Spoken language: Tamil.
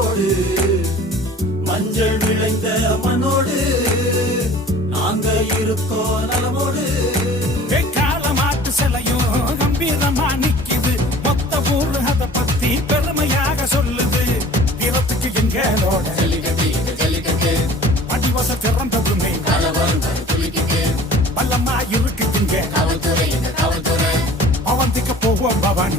காற்றோடு மஞ்சள் விளைந்த மண்ணோடு நாங்க இருக்கோம் நலமோடு. காலமாட்டு சிலையும் கம்பீரமா நிக்குது, மொத்த ஊர் அதை பத்தி பெருமையாக சொல்லுது. வீரத்துக்கு எங்களோட அடிவச திறந்ததுமே பள்ளமா இருக்குதுங்க. அவந்திக்க போவோம் பவானி.